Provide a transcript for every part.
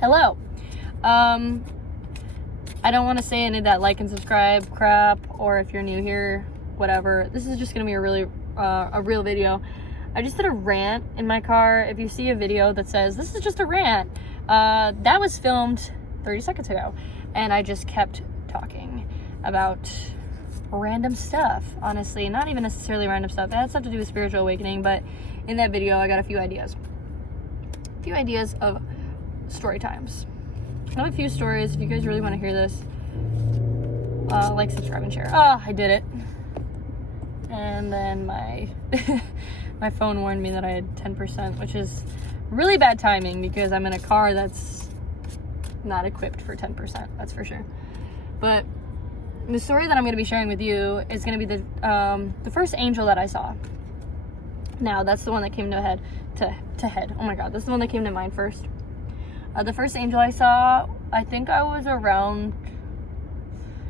Hello. I don't want to say any of that like and subscribe crap, or if you're new here, whatever. This is just gonna be a real video. I just did a rant in my car. If you see a video that says this is just a rant, that was filmed 30 seconds ago, and I just kept talking about random stuff. Honestly, not even necessarily random stuff. It had stuff to do with spiritual awakening, but in that video I got a few ideas of story times. I have a few stories. If you guys really want to hear this, like, subscribe, and share. Oh, I did it. And then my my phone warned me that I had 10%, which is really bad timing because I'm in a car that's not equipped for 10%, that's for sure. But the story that I'm going to be sharing with you is going to be the first angel that I saw. Now, that's the one that came to head. Oh my god, that's the one that came to mind first. The first angel I saw, I think I was around,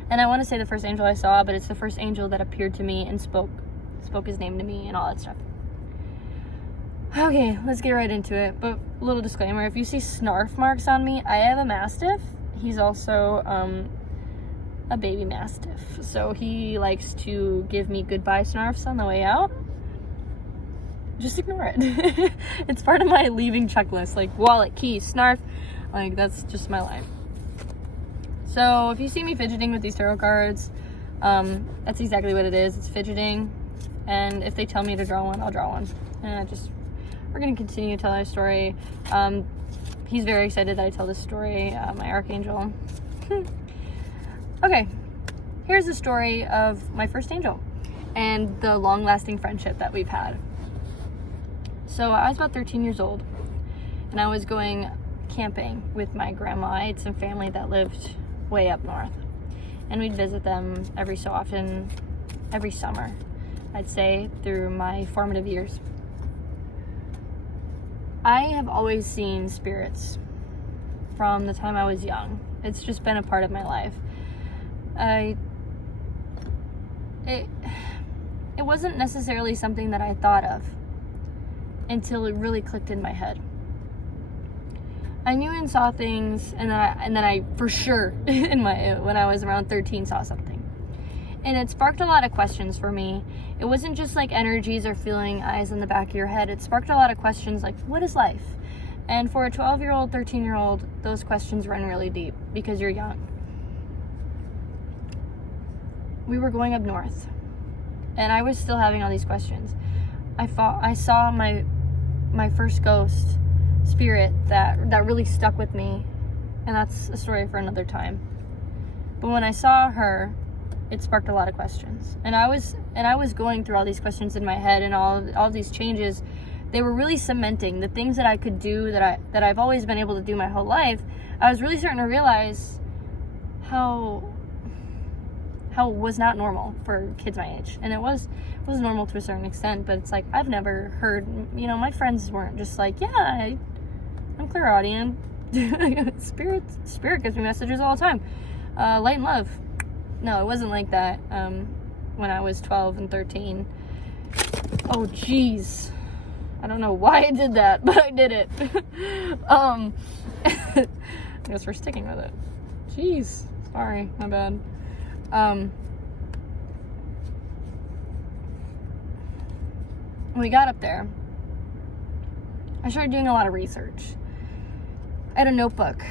and I want to say the first angel I saw, but it's the first angel that appeared to me and spoke his name to me and all that stuff. Okay, let's get right into it. But a little disclaimer, if you see snarf marks on me, I have a mastiff. He's also a baby mastiff, so he likes to give me goodbye snarfs on the way out. Just ignore it. It's part of my leaving checklist, like wallet, keys, snarf, like that's just my life. So if you see me fidgeting with these tarot cards, that's exactly what it is. It's fidgeting, and if they tell me to draw one, I'll draw one. And we're gonna continue to tell our story. He's very excited that I tell this story, my archangel. Okay, here's the story of my first angel and the long-lasting friendship that we've had. So I was about 13 years old, and I was going camping with my grandma. I had some family that lived way up north, and we'd visit them every so often, every summer, I'd say, through my formative years. I have always seen spirits from the time I was young. It's just been a part of my life. It wasn't necessarily something that I thought of until it really clicked in my head. I knew and saw things, and then I for sure when I was around 13 saw something, and it sparked a lot of questions for me. It wasn't just like energies or feeling eyes in the back of your head. It sparked a lot of questions like, what is life? And for a 12-year-old, 13-year-old, those questions run really deep because you're young. We were going up north, and I was still having all these questions. I saw my first ghost spirit that really stuck with me, and that's a story for another time. But when I saw her, it sparked a lot of questions, and I was going through all these questions in my head, and all these changes, they were really cementing the things that I could do that I've always been able to do my whole life. I was really starting to realize how it was not normal for kids my age, and it was normal to a certain extent, but it's like I've never heard, my friends weren't just like, yeah, I'm clairaudient. Spirit gives me messages all the time. Light and love. No, it wasn't like that when I was 12 and 13. Oh jeez, I don't know why I did that, but I did it. I guess we're sticking with it. Jeez, sorry, my bad. When we got up there, I started doing a lot of research. I had a notebook,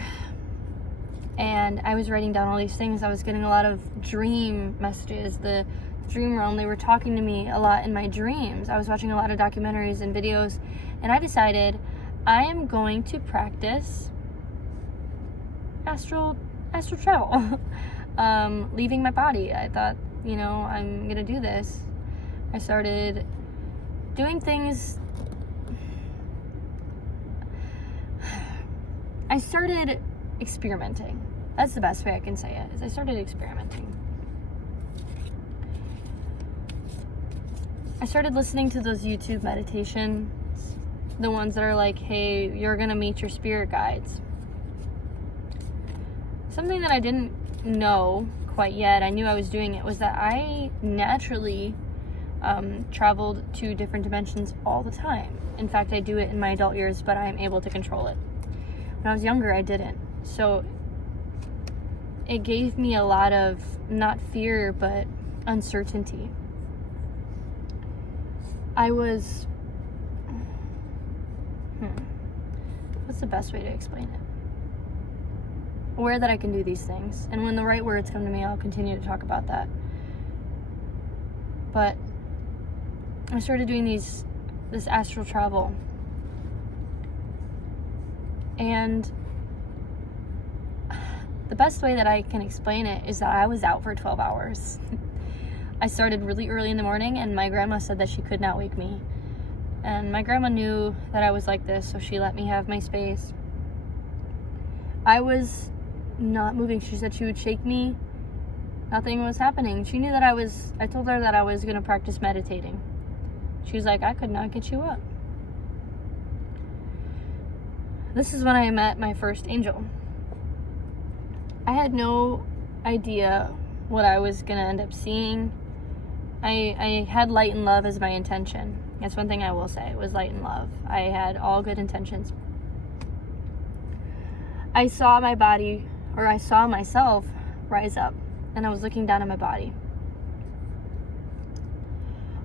and I was writing down all these things. I was getting a lot of dream messages. The dream realm, they were talking to me a lot in my dreams. I was watching a lot of documentaries and videos, and I decided I am going to practice astral travel. Leaving my body. I thought, I'm gonna do this. I started doing things. I started experimenting. That's the best way I can say it, is I started experimenting. I started listening to those YouTube meditations, the ones that are like, hey, you're gonna meet your spirit guides. Something that I didn't know quite yet, I knew I was doing it, was that I naturally traveled to different dimensions all the time. In fact, I do it in my adult years, but I'm able to control it. When I was younger, I didn't. So it gave me a lot of, not fear, but uncertainty. I was, what's the best way to explain it? Aware that I can do these things. And when the right words come to me, I'll continue to talk about that. But I started doing this astral travel. And the best way that I can explain it is that I was out for 12 hours. I started really early in the morning, and my grandma said that she could not wake me. And my grandma knew that I was like this, so she let me have my space. I was not moving. She said she would shake me. Nothing was happening. She knew that I told her that I was going to practice meditating. She was like, I could not get you up. This is when I met my first angel. I had no idea what I was going to end up seeing. I had light and love as my intention. That's one thing I will say. It was light and love. I had all good intentions. I saw my body, or I saw myself rise up, and I was looking down at my body.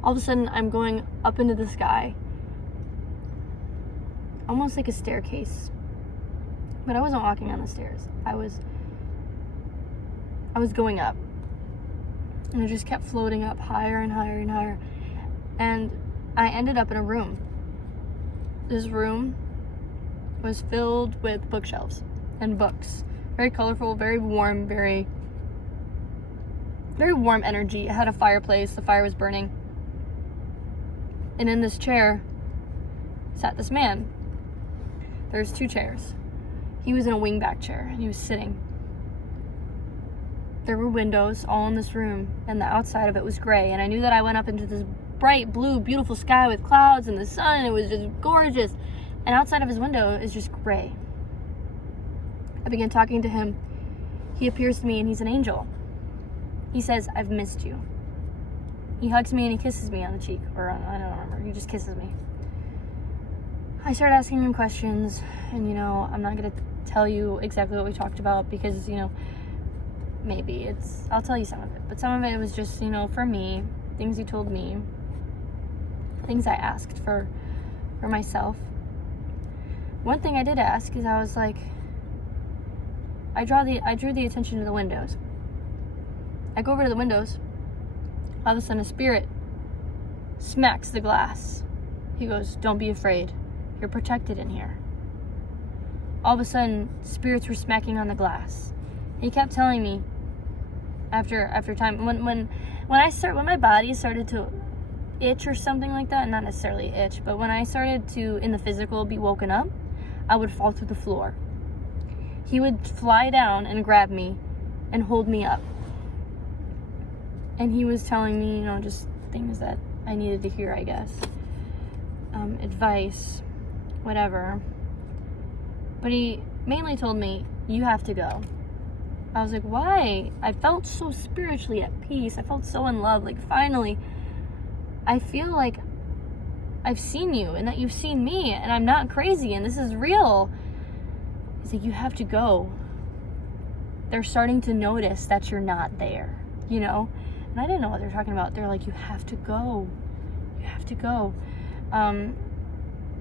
All of a sudden, I'm going up into the sky, almost like a staircase. But I wasn't walking on the stairs. I was going up. And I just kept floating up higher and higher and higher. And I ended up in a room. This room was filled with bookshelves and books. Very colorful, very warm, very warm energy. It had a fireplace. The fire was burning. And in this chair sat this man. There's 2 chairs. He was in a wingback chair, and he was sitting. There were windows all in this room, and the outside of it was gray. And I knew that I went up into this bright blue, beautiful sky with clouds and the sun, and it was just gorgeous. And outside of his window is just gray. I began talking to him. He appears to me, and he's an angel. He says, I've missed you. He hugs me and he kisses me on the cheek, or I don't remember. He just kisses me. I started asking him questions, and I'm not going to tell you exactly what we talked about because, maybe I'll tell you some of it. But some of it was just, for me, things he told me, things I asked for myself. One thing I did ask is I was like, I drew the attention to the windows. I go over to the windows. All of a sudden, a spirit smacks the glass. He goes, don't be afraid. You're protected in here. All of a sudden, spirits were smacking on the glass. He kept telling me after time, when my body started to itch or something like that, not necessarily itch, but when I started to, in the physical, be woken up, I would fall through the floor. He would fly down and grab me and hold me up. And he was telling me, just things that I needed to hear, I guess. Advice, whatever. But he mainly told me, you have to go. I was like, why? I felt so spiritually at peace. I felt so in love. Like, finally, I feel like I've seen you and that you've seen me and I'm not crazy and this is real. He's like, you have to go. They're starting to notice that you're not there, And I didn't know what they were talking about. They're like, you have to go. You have to go.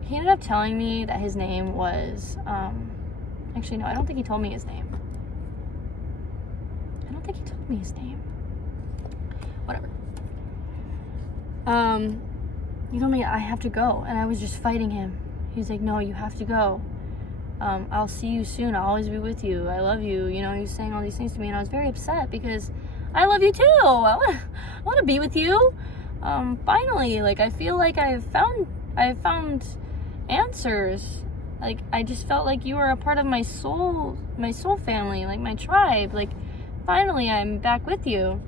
He ended up telling me that his name was, actually, no, I don't think he told me his name. Whatever. He told me I have to go, and I was just fighting him. He was like, no, you have to go. I'll see you soon. I'll always be with you. I love you. He was saying all these things to me, and I was very upset because I love you too. I want to be with you. Finally, I feel like I've found answers. I just felt like you were a part of my soul family, my tribe. Finally, I'm back with you.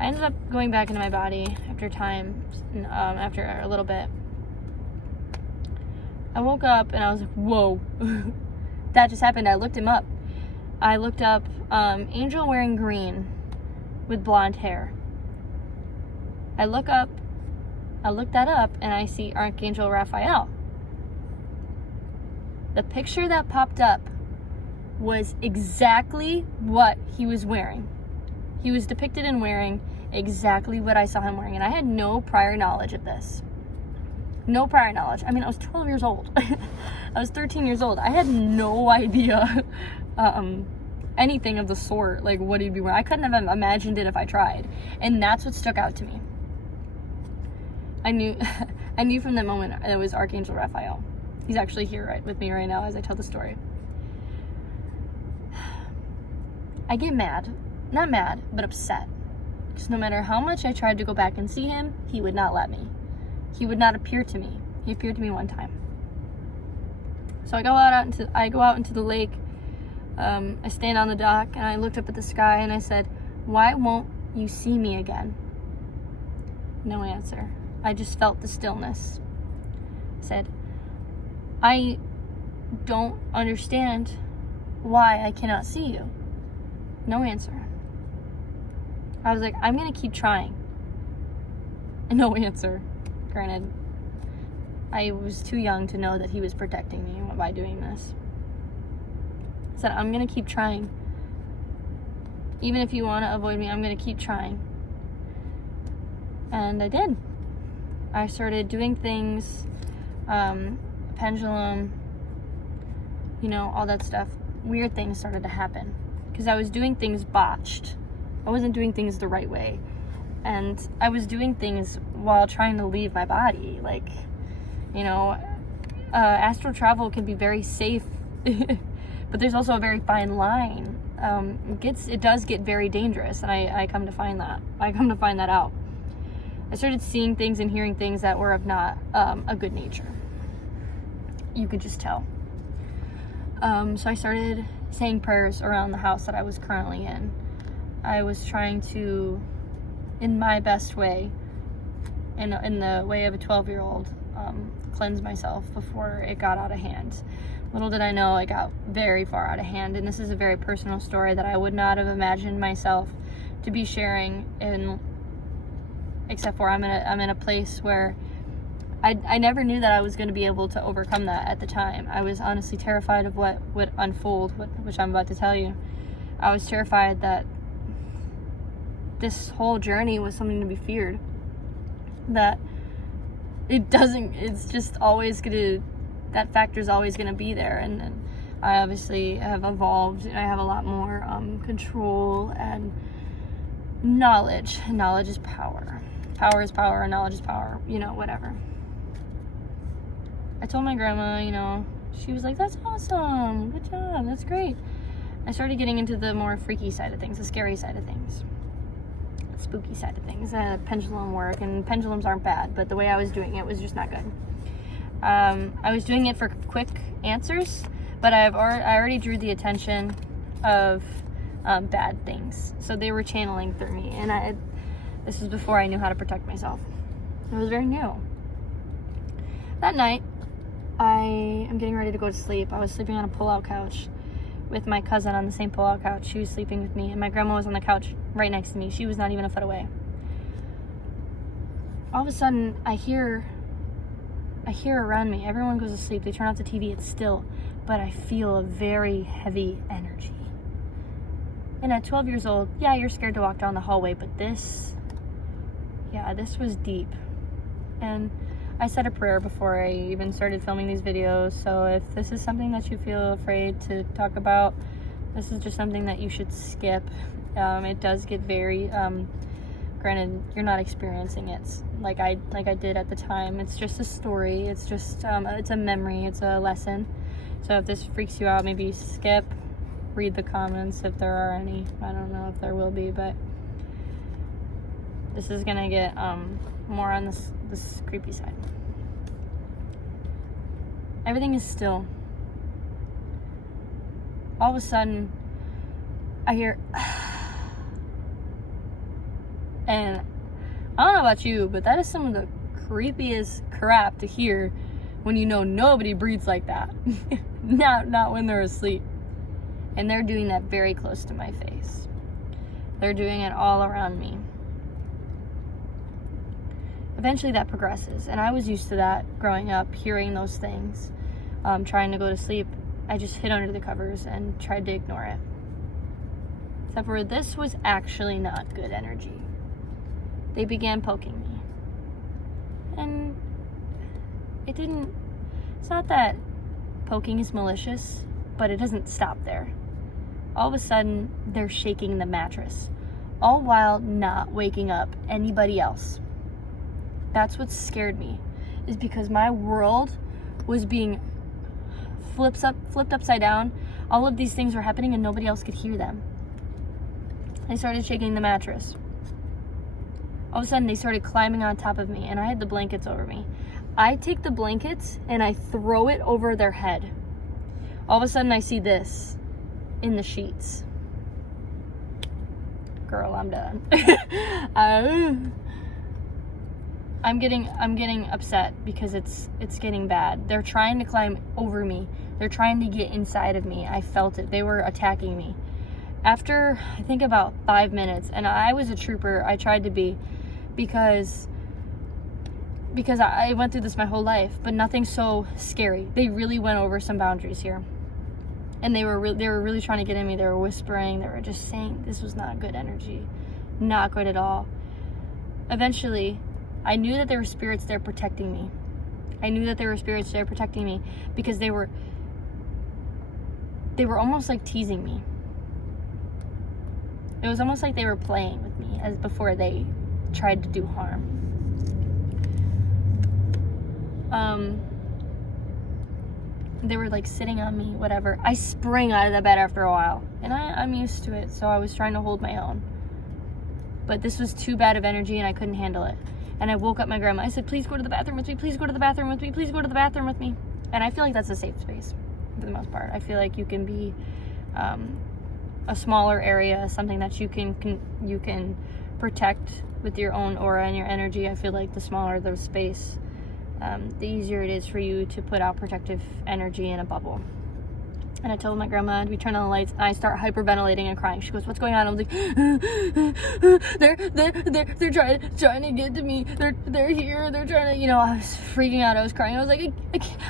I ended up going back into my body after time, after a little bit. I woke up and I was like, whoa, that just happened. I looked him up. I looked up angel wearing green with blonde hair. I look that up, and I see Archangel Raphael. The picture that popped up was exactly what he was wearing. He was depicted in wearing exactly what I saw him wearing, and I had no prior knowledge of this. No prior knowledge. I mean, I was 12 years old. I was 13 years old. I had no idea anything of the sort, like what he'd be wearing. I couldn't have imagined it if I tried, and that's what stuck out to me. I knew from that moment it was Archangel Raphael. He's actually here with me right now as I tell the story. I get mad. Not mad, but upset. Because no matter how much I tried to go back and see him, he would not let me. He would not appear to me. He appeared to me one time. So I go out into the lake. I stand on the dock and I looked up at the sky and I said, "Why won't you see me again?" No answer. I just felt the stillness. I said, "I don't understand why I cannot see you." No answer. I was like, "I'm gonna keep trying." No answer. Granted, I was too young to know that he was protecting me by doing this. I said, "I'm gonna keep trying. Even if you want to avoid me, I'm gonna keep trying." And I did. I started doing things, pendulum, all that stuff. Weird things started to happen because I was doing things botched. I wasn't doing things the right way. And I was doing things while trying to leave my body. Like, astral travel can be very safe, but there's also a very fine line. It does get very dangerous, and I come to find that. I come to find that out. I started seeing things and hearing things that were of not a good nature. You could just tell. So I started saying prayers around the house that I was currently in. I was trying to, in my best way, in the way of a 12-year-old, cleanse myself before it got out of hand. Little did I know it got very far out of hand, and this is a very personal story that I would not have imagined myself to be sharing except for I'm in a place where I never knew that I was going to be able to overcome that at the time. I was honestly terrified of what would unfold, which I'm about to tell you. I was terrified that this whole journey was something to be feared. That it's just always that factor's always gonna be there. And I obviously have evolved, and I have a lot more control and knowledge. Knowledge is power. Power is power, and knowledge is power, whatever. I told my grandma, she was like, "That's awesome, good job, that's great." I started getting into the more freaky side of things, the scary side of things, spooky side of things, pendulum work. And pendulums aren't bad, but the way I was doing it was just not good. I was doing it for quick answers, but I already drew the attention of bad things, so they were channeling through me. And this was before I knew how to protect myself. It was very new. That night, I am getting ready to go to sleep. I was sleeping on a pull-out couch with my cousin on the same pull-out couch. She was sleeping with me, and my grandma was on the couch right next to me. She was not even a foot away. All of a sudden, I hear around me. Everyone goes to sleep. They turn off the TV. It's still, but I feel a very heavy energy. And at 12 years old, yeah, you're scared to walk down the hallway, but this was deep. And I said a prayer before I even started filming these videos, so if this is something that you feel afraid to talk about, this is just something that you should skip. It does get very, granted, you're not experiencing it like I did at the time. It's just a story. It's just, it's a memory. It's a lesson. So if this freaks you out, maybe skip, read the comments if there are any. I don't know if there will be, but this is gonna get more on this creepy side. Everything is still. All of a sudden, I hear, and I don't know about you, but that is some of the creepiest crap to hear when you know nobody breathes like that. Not when they're asleep. And they're doing that very close to my face. They're doing it all around me. Eventually that progresses, and I was used to that growing up, hearing those things. trying to go to sleep, I just hid under the covers and tried to ignore it. Except for this was actually not good energy. They began poking me. And it's not that poking is malicious, but it doesn't stop there. All of a sudden, they're shaking the mattress, all while not waking up anybody else. That's what scared me, is because my world was being flipped upside down. All of these things were happening and nobody else could hear them. They started shaking the mattress. All of a sudden, they started climbing on top of me, and I had the blankets over me. I take the blankets and I throw it over their head. All of a sudden, I see this in the sheets. Girl, I'm done. I'm getting upset because it's getting bad. They're trying to climb over me. They're trying to get inside of me. I felt it. They were attacking me. After, I think, about 5 minutes, and I was a trooper, I tried to be, because I went through this my whole life, but nothing so scary. They really went over some boundaries here. And they were really trying to get in me. They were whispering. They were just saying this was not good energy. Not good at all. Eventually, I knew that there were spirits there protecting me. Because they were almost like teasing me. It was almost like they were playing with me as before they tried to do harm. They were like sitting on me, whatever. I sprang out of the bed after a while, and I'm used to it, so I was trying to hold my own. But this was too bad of energy, and I couldn't handle it. And I woke up my grandma. I said, please go to the bathroom with me, please go to the bathroom with me, please go to the bathroom with me. And I feel like that's a safe space for the most part. I feel like you can be a smaller area, something that you can protect with your own aura and your energy. I feel like the smaller the space, the easier it is for you to put out protective energy in a bubble. And I told my grandma, we turn on the lights, and I start hyperventilating and crying. She goes, what's going on? I was like, they're trying to get to me. They're here. They're trying to, I was freaking out. I was crying. I was like,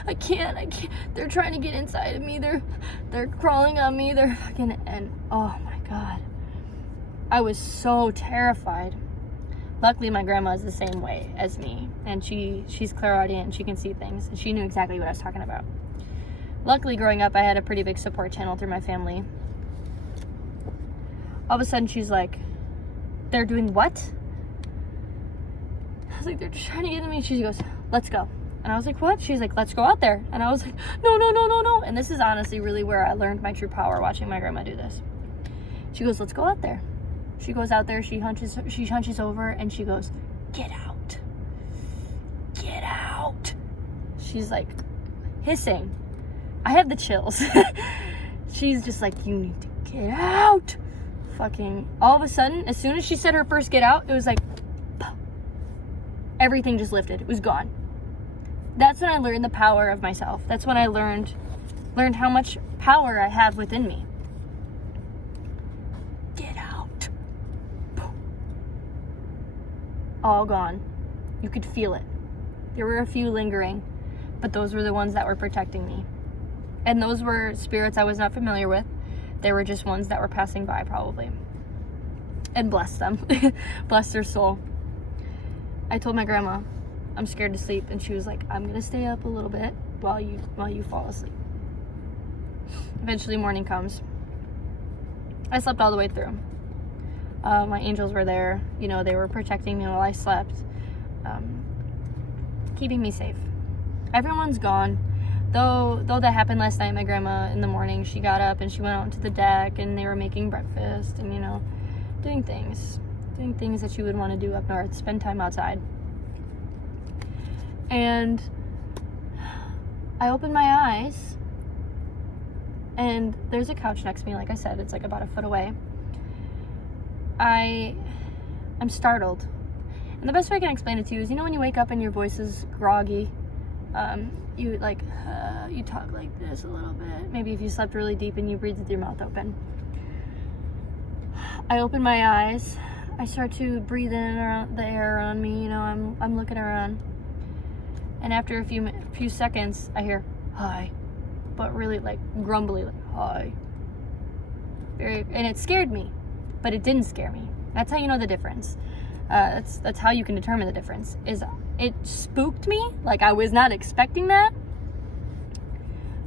I can't. They're trying to get inside of me. They're crawling on me. They're fucking, and oh my God. I was so terrified. Luckily, my grandma is the same way as me, and she's clairaudient, and she can see things, and she knew exactly what I was talking about. Luckily, growing up, I had a pretty big support channel through my family. All of a sudden, she's like, they're doing what? I was like, they're just trying to get to me. She goes, let's go. And I was like, what? She's like, let's go out there. And I was like, no. And this is honestly really where I learned my true power, watching my grandma do this. She goes, let's go out there. She goes out there, she hunches over, and she goes, get out. Get out. She's like hissing. I have the chills. She's just like, you need to get out. Fucking, all of a sudden, as soon as she said her first get out, it was like, everything just lifted. It was gone. That's when I learned the power of myself. That's when I learned how much power I have within me. Get out. All gone. You could feel it. There were a few lingering, but those were the ones that were protecting me. And those were spirits I was not familiar with. They were just ones that were passing by, probably. And bless them. Bless their soul. I told my grandma, I'm scared to sleep, and she was like, I'm gonna stay up a little bit while you fall asleep. Eventually morning comes. I slept all the way through. My angels were there. They were protecting me while I slept, keeping me safe. Everyone's gone. Though that happened last night, my grandma, in the morning, she got up and she went out onto the deck, and they were making breakfast and, doing things that you would want to do up north, spend time outside. And I opened my eyes, and there's a couch next to me. Like I said, it's like about a foot away. I'm startled. And the best way I can explain it to you is, when you wake up and your voice is groggy, you talk like this a little bit. Maybe if you slept really deep and you breathe with your mouth open. I open my eyes. I start to breathe in around the air around me. I'm looking around. And after a few seconds, I hear, hi. but really like grumbly, like, hi. And it scared me, but it didn't scare me. That's how you know the difference. That's how you can determine the difference. Is it spooked me, like I was not expecting that,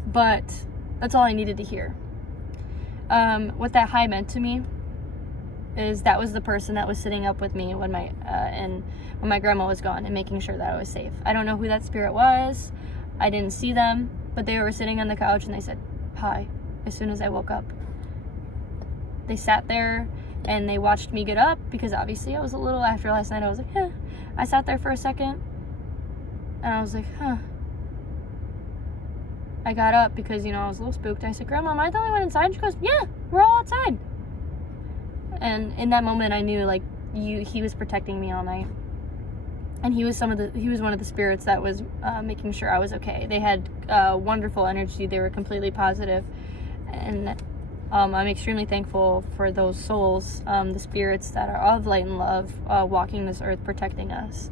but that's all I needed to hear. What that hi meant to me is that was the person that was sitting up with me when my grandma was gone and making sure that I was safe. I don't know who that spirit was. I didn't see them, but they were sitting on the couch and they said hi as soon as I woke up. They sat there and they watched me get up, because obviously I was a little, after last night I was like, I sat there for a second and I was like, I got up because, I was a little spooked. I said, Grandma, am I the only one inside? And she goes, yeah, we're all outside. And in that moment I knew, like, he was protecting me all night. And he was one of the spirits that was making sure I was okay. They had wonderful energy. They were completely positive. And I'm extremely thankful for those souls, the spirits that are of light and love, walking this earth, protecting us.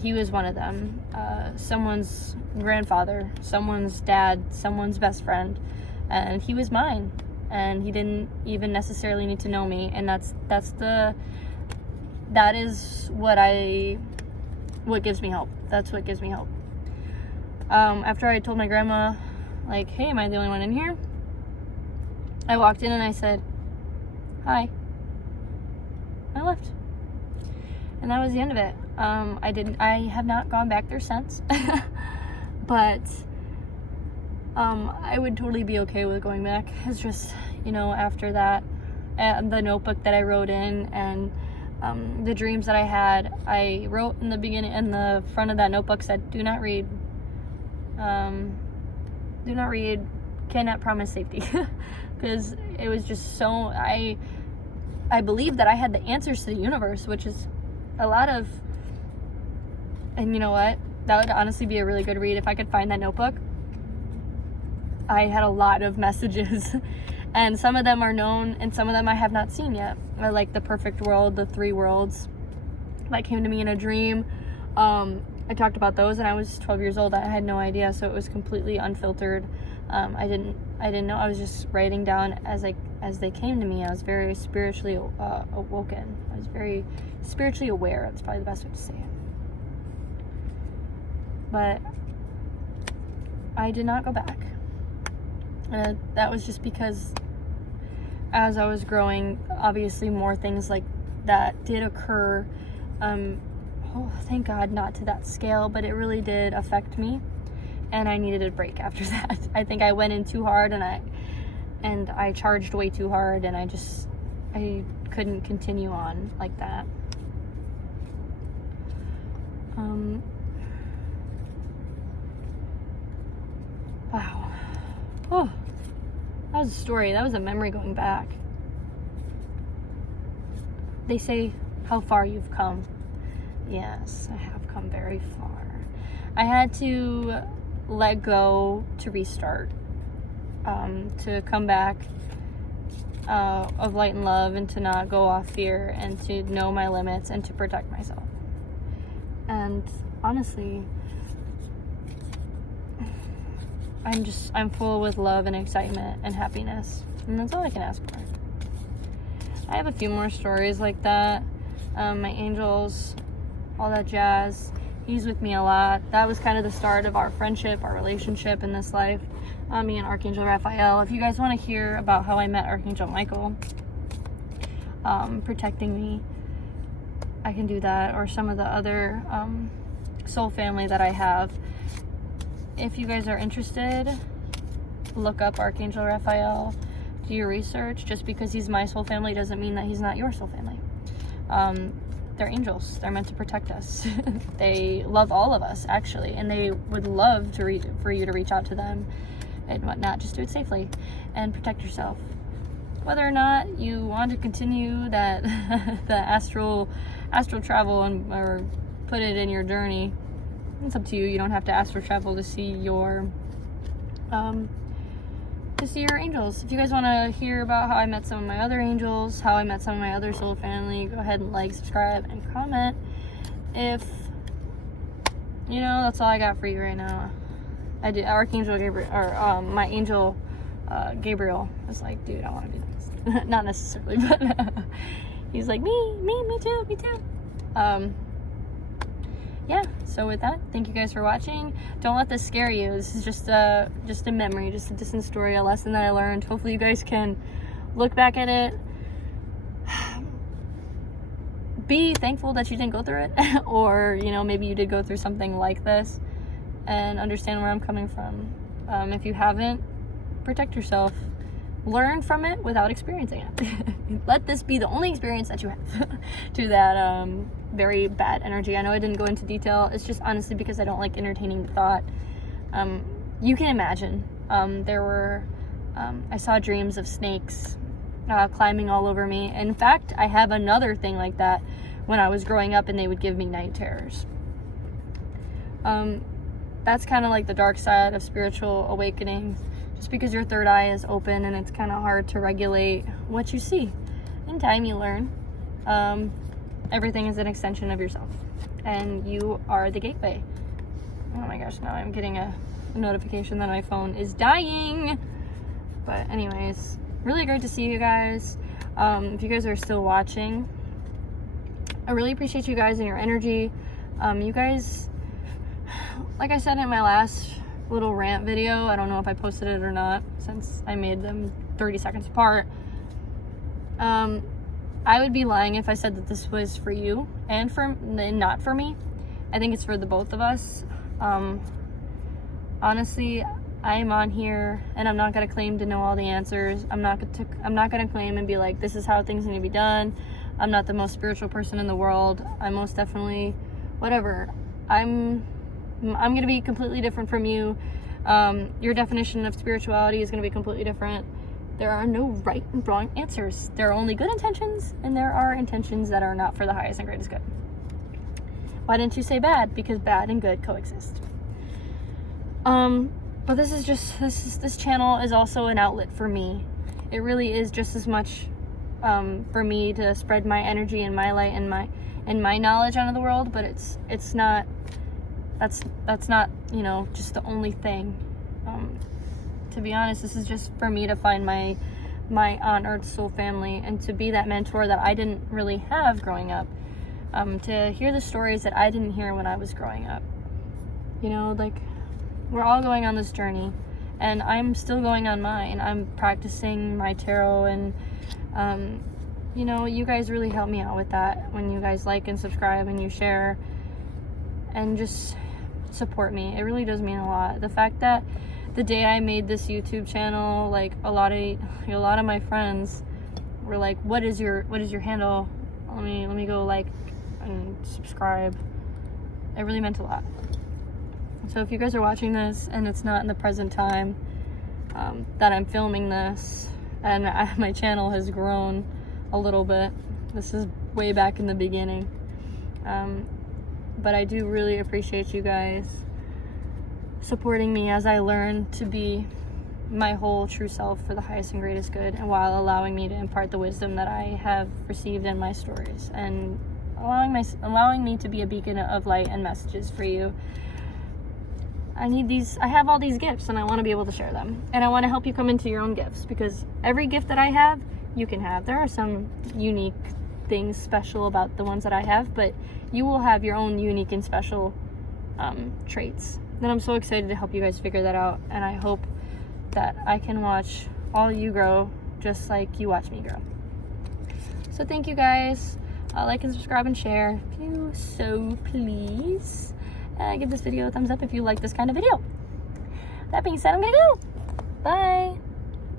He was one of them. Someone's grandfather, someone's dad, someone's best friend, and he was mine. And he didn't even necessarily need to know me. And that is what gives me hope. That's what gives me hope. After I told my grandma, like, hey, am I the only one in here? I walked in and I said, hi. I left. And that was the end of it. I have not gone back there since. But I would totally be okay with going back. It's just, after that, the notebook that I wrote in and the dreams that I had, I wrote in the beginning, in the front of that notebook said, do not read, cannot promise safety. Because it was just so, I believed that I had the answers to the universe, which is a lot of, and you know what, that would honestly be a really good read if I could find that notebook. I had a lot of messages, and some of them are known and some of them I have not seen yet. I like the perfect world, the 3 worlds that came to me in a dream. I talked about those and I was 12 years old. I had no idea, so it was completely unfiltered. I didn't know. I was just writing down as they came to me. I was very spiritually awoken. I was very spiritually aware. That's probably the best way to say it. But I did not go back. That was just because as I was growing, obviously more things like that did occur. Thank God not to that scale, but it really did affect me. And I needed a break after that. I think I went in too hard and I charged way too hard, and I couldn't continue on like that. Wow. Oh, that was a story. That was a memory going back. They say how far you've come. Yes, I have come very far. I had to let go to restart, to come back of light and love, and to not go off fear, and to know my limits and to protect myself. And honestly, I'm full with love and excitement and happiness, and that's all I can ask for. I have a few more stories like that. My angels, all that jazz. He's with me a lot. That was kind of the start of our friendship, our relationship in this life. Me and Archangel Raphael. If you guys want to hear about how I met Archangel Michael, protecting me, I can do that. Or some of the other soul family that I have. If you guys are interested, look up Archangel Raphael. Do your research. Just because he's my soul family doesn't mean that he's not your soul family. They're angels. They're meant to protect us. They love all of us, actually, and they would love for you to reach out to them and whatnot. Just do it safely and protect yourself. Whether or not you want to continue that the astral travel or put it in your journey, it's up to you. You don't have to astral travel to see your angels. If you guys want to hear about how I met some of my other angels, how I met some of my other soul family, go ahead and like, subscribe, and comment. If, that's all I got for you right now. I did. Archangel Gabriel, or my angel Gabriel was like, dude, I want to do this. Not necessarily, but he's like, me too. Yeah, so with that, thank you guys for watching. Don't let this scare you. This is just a memory, just a distant story, a lesson that I learned. Hopefully you guys can look back at it, be thankful that you didn't go through it, or, you know, maybe you did go through something like this, and understand where I'm coming from. If you haven't, protect yourself. Learn from it without experiencing it. Let this be the only experience that you have to that very bad energy. I know I didn't go into detail. It's just honestly because I don't like entertaining the thought. You can imagine. I saw dreams of snakes climbing all over me. In fact, I have another thing like that when I was growing up, and they would give me night terrors. That's kind of like the dark side of spiritual awakening. Just because your third eye is open and it's kind of hard to regulate what you see. In time, you learn. Everything is an extension of yourself, and you are the gateway. Oh my gosh, now I'm getting a notification that my phone is dying. But anyways, really great to see you guys. If you guys are still watching, I really appreciate you guys and your energy. You guys, like I said in my last little rant video, I don't know if I posted it or not since I made them 30 seconds apart. I would be lying if I said that this was for you and not for me. I think it's for the both of us. Honestly, I'm on here and I'm not gonna claim to know all the answers. I'm not gonna claim and be like, this is how things need to be done. I'm not the most spiritual person in the world. I'm most definitely whatever. I'm going to be completely different from you. Your definition of spirituality is going to be completely different. There are no right and wrong answers. There are only good intentions, and there are intentions that are not for the highest and greatest good. Why didn't you say bad? Because bad and good coexist. But this channel is also an outlet for me. It really is just as much for me to spread my energy and my light and my knowledge onto the world, but it's not. That's not, you know, just the only thing. To be honest, this is just for me to find my on earth soul family, and to be that mentor that I didn't really have growing up. To hear the stories that I didn't hear when I was growing up. You know, like, we're all going on this journey, and I'm still going on mine. I'm practicing my tarot, and you know, you guys really help me out with that when you guys like and subscribe and you share and just support me. It really does mean a lot. The fact that the day I made this YouTube channel, like a lot of my friends were like, what is your handle? Let me go like and subscribe. It really meant a lot. So if you guys are watching this and it's not in the present time that I'm filming this, and my channel has grown a little bit, this is way back in the beginning, but I do really appreciate you guys supporting me as I learn to be my whole true self for the highest and greatest good, and while allowing me to impart the wisdom that I have received in my stories, and allowing me to be a beacon of light and messages for you. I have all these gifts, and I want to be able to share them, and I want to help you come into your own gifts, because every gift that I have, you can have. There are some unique things special about the ones that I have, but you will have your own unique and special traits. And I'm so excited to help you guys figure that out, and I hope that I can watch all you grow just like you watch me grow. So thank you guys. Like and subscribe and share if you so please. Give this video a thumbs up if you like this kind of video. That being said, I'm gonna go. Bye.